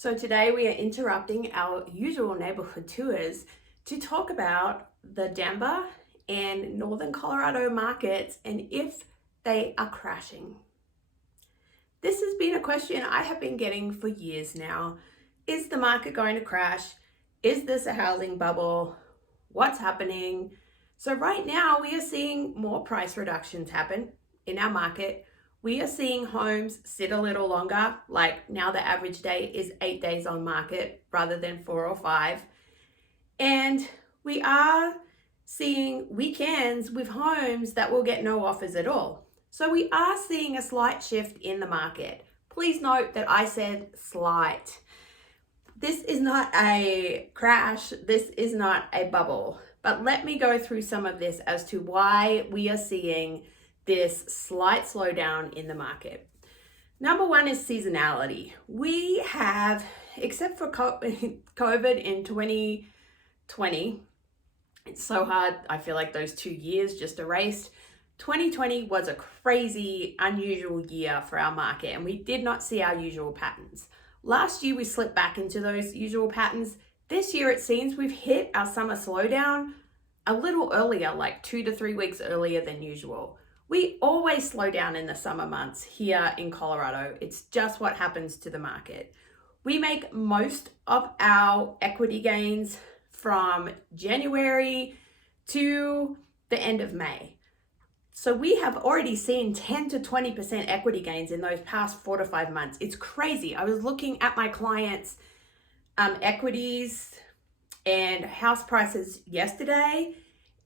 So today we are interrupting our usual neighborhood tours to talk about the Denver and Northern Colorado markets and if they are crashing. This has been a question I have been getting for years now. Is the market going to crash? Is this a housing bubble? What's happening? So right now we are seeing more price reductions happen in our market. We are seeing homes sit a little longer, like now the average day is 8 days on market rather than 4 or 5. And we are seeing weekends with homes that will get no offers at all. So we are seeing a slight shift in the market. Please note that I said slight. This is not a crash. This is not a bubble. But let me go through some of this as to why we are seeing this slight slowdown in the market. Number one is seasonality. We have, except for COVID in 2020, it's so hard. I feel like those 2 years just erased. 2020 was a crazy, unusual year for our market, and we did not see our usual patterns. Last year, we slipped back into those usual patterns. This year, it seems we've hit our summer slowdown a little earlier, like 2 to 3 weeks earlier than usual. We always slow down in the summer months here in Colorado. It's just what happens to the market. We make most of our equity gains from January to the end of May. So we have already seen 10 to 20% equity gains in those past 4 to 5 months. It's crazy. I was looking at my clients' equities and house prices yesterday,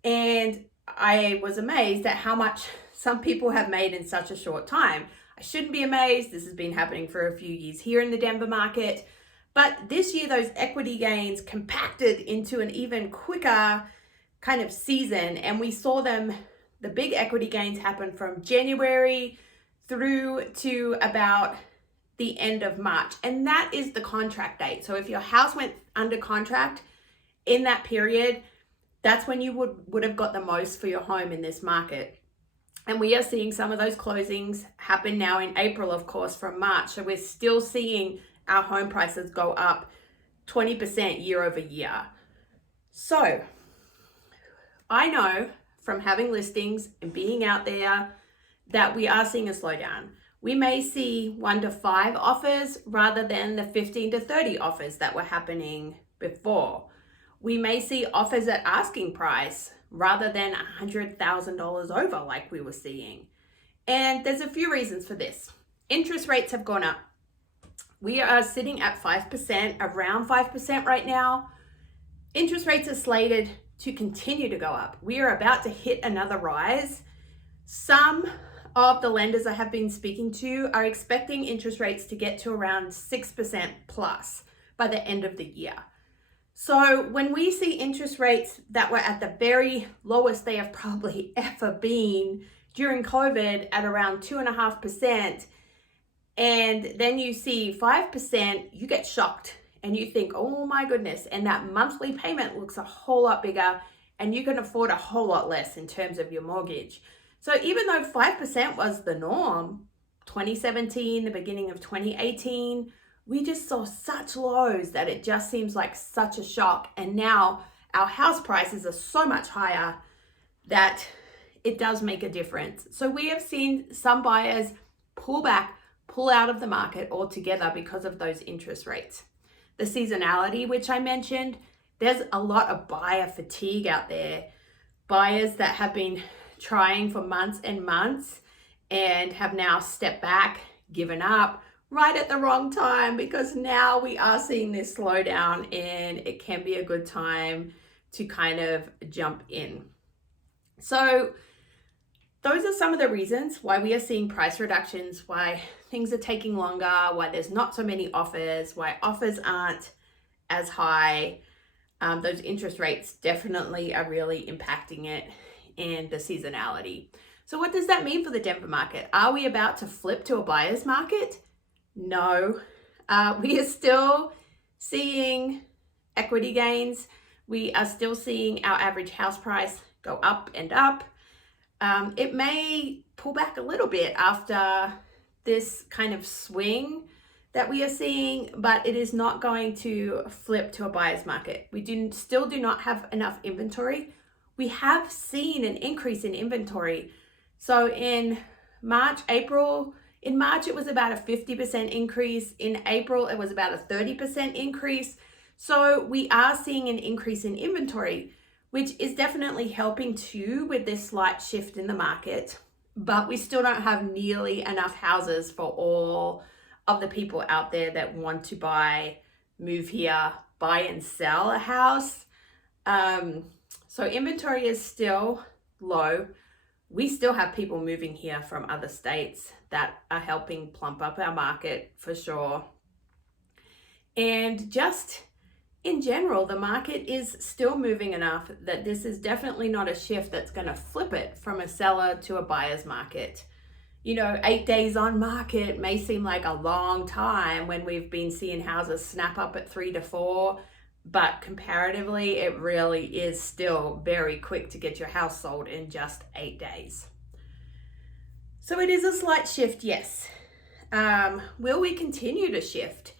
and I was amazed at how much some people have made in such a short time. I shouldn't be amazed. This has been happening for a few years here in the Denver market. But this year, those equity gains compacted into an even quicker kind of season. And we saw them, the big equity gains happen from January through to about the end of March. And that is the contract date. So if your house went under contract in that period, that's when you would have got the most for your home in this market. And we are seeing some of those closings happen now in April, of course, from March. So we're still seeing our home prices go up 20% year over year. So I know from having listings and being out there that we are seeing a slowdown. We may see 1 to 5 offers rather than the 15 to 30 offers that were happening before. We may see offers at asking price rather than $100,000 over like we were seeing. And there's a few reasons for this. Interest rates have gone up. We are sitting at 5%, around 5% right now. Interest rates are slated to continue to go up. We are about to hit another rise. Some of the lenders I have been speaking to are expecting interest rates to get to around 6% plus by the end of the year. So when we see interest rates that were at the very lowest they have probably ever been during COVID at around 2.5%, and then you see 5%, you get shocked and you think, oh my goodness, and that monthly payment looks a whole lot bigger and you can afford a whole lot less in terms of your mortgage. So even though 5% was the norm, 2017, the beginning of 2018, we just saw such lows that it just seems like such a shock. And now our house prices are so much higher that it does make a difference. So we have seen some buyers pull out of the market altogether because of those interest rates. The seasonality, which I mentioned, there's a lot of buyer fatigue out there. Buyers that have been trying for months and months and have now stepped back, given up, right at the wrong time, because now we are seeing this slowdown and it can be a good time to kind of jump in. So those are some of the reasons why we are seeing price reductions, why things are taking longer, why there's not so many offers, why offers aren't as high. Those interest rates definitely are really impacting it, and the seasonality. So what does that mean for the Denver market? Are we about to flip to a buyer's market? No, we are still seeing equity gains. We are still seeing our average house price go up and up. It may pull back a little bit after this kind of swing that we are seeing, but it is not going to flip to a buyer's market. We still do not have enough inventory. We have seen an increase in inventory. So in March it was about a 50% increase. In April, it was about a 30% increase. So we are seeing an increase in inventory, which is definitely helping too with this slight shift in the market. But we still don't have nearly enough houses for all of the people out there that want to buy, move here, buy and sell a house. So inventory is still low. We still have people moving here from other states that are helping plump up our market for sure. And just in general, the market is still moving enough that this is definitely not a shift that's going to flip it from a seller to a buyer's market. 8 days on market may seem like a long time when we've been seeing houses snap up at 3 to 4, but comparatively, it really is still very quick to get your house sold in just 8 days. So it is a slight shift, yes. Will we continue to shift?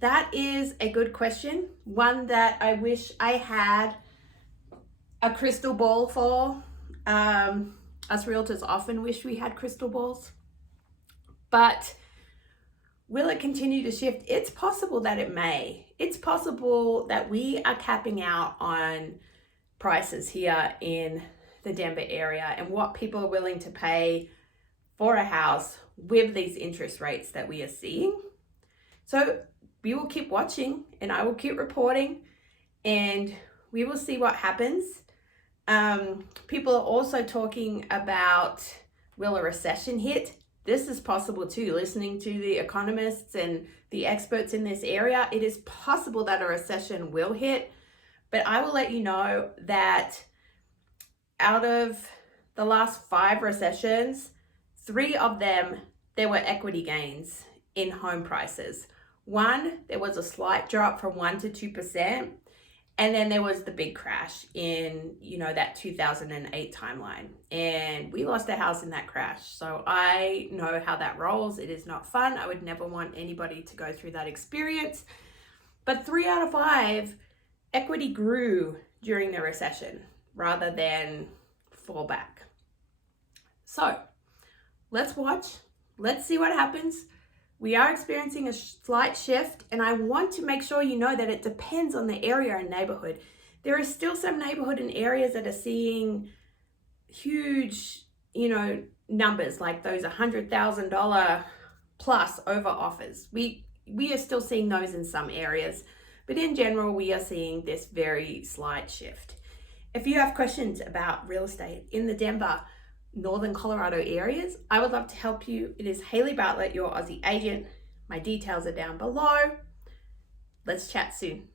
That is a good question, one that I wish I had a crystal ball for. Us realtors often wish we had crystal balls, but will it continue to shift? It's possible that it may. It's possible that we are capping out on prices here in the Denver area and what people are willing to pay for a house with these interest rates that we are seeing. So we will keep watching and I will keep reporting and we will see what happens. People are also talking about, will a recession hit? This is possible too. Listening to the economists and the experts in this area, it is possible that a recession will hit. But I will let you know that out of the last 5 recessions, 3 of them, there were equity gains in home prices. One, there was a slight drop from 1% to 2%. And then there was the big crash in, that 2008 timeline. And we lost a house in that crash. So I know how that rolls. It is not fun. I would never want anybody to go through that experience. But 3 out of 5, equity grew during the recession rather than fall back. So let's watch. Let's see what happens. We are experiencing a slight shift, and I want to make sure you know that it depends on the area and neighborhood. There is still some neighborhood and areas that are seeing huge, numbers like those $100,000 plus over offers. We are still seeing those in some areas, but in general, we are seeing this very slight shift. If you have questions about real estate in the Denver, Northern Colorado areas, I would love to help you. It is Haley Bartlett, your Aussie agent. My details are down below. Let's chat soon.